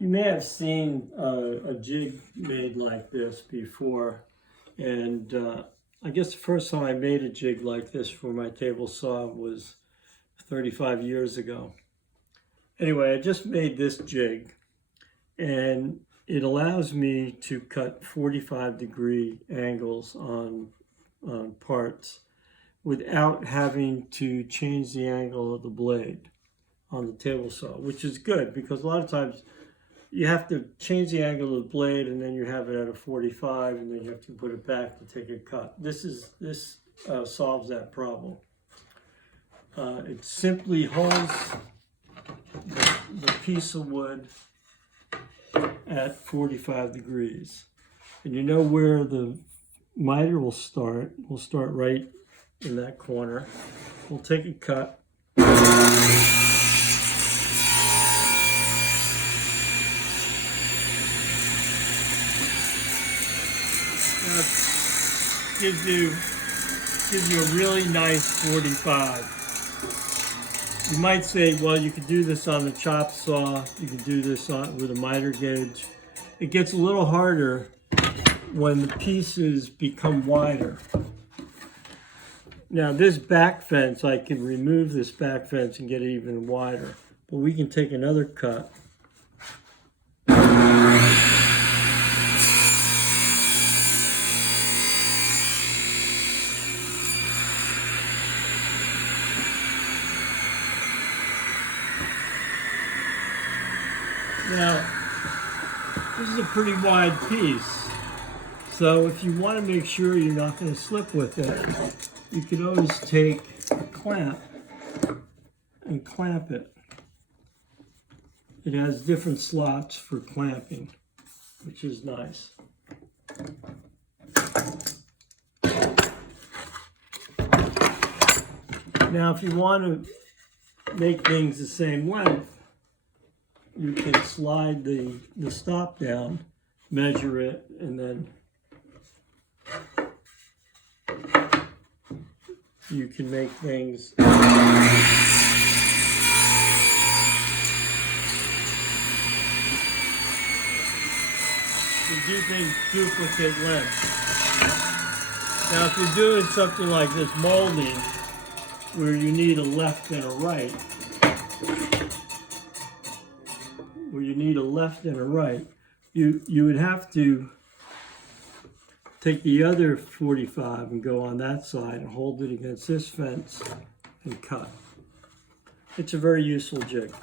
You may have seen a jig made like this before, and I guess the first time I made a jig like this for my table saw was 35 years ago. Anyway, I just made this jig, and it allows me to cut 45-degree angles on parts without having to change the angle of the blade on the table saw, which is good because a lot of times you have to change the angle of the blade and then you have it at a 45 and then you have to put it back to take a cut. This solves that problem. It simply holds the piece of wood at 45 degrees. And you know where the miter will start. We'll start right in that corner. We'll take a cut. Gives you a really nice 45. You might say, well, you could do this on the chop saw. You could do this with a miter gauge. It gets a little harder when the pieces become wider. Now this back fence, I can remove this back fence and get it even wider. But we can take another cut. Now, this is a pretty wide piece, so if you want to make sure you're not going to slip with it, you could always take a clamp and clamp it. It has different slots for clamping, which is nice. Now, if you want to make things the same length, you can slide the stop down, measure it, and then you can make things to do things duplicate length. Now if you're doing something like this molding where you need a left and a right, you would have to take the other 45 and go on that side and hold it against this fence and cut. It's a very useful jig.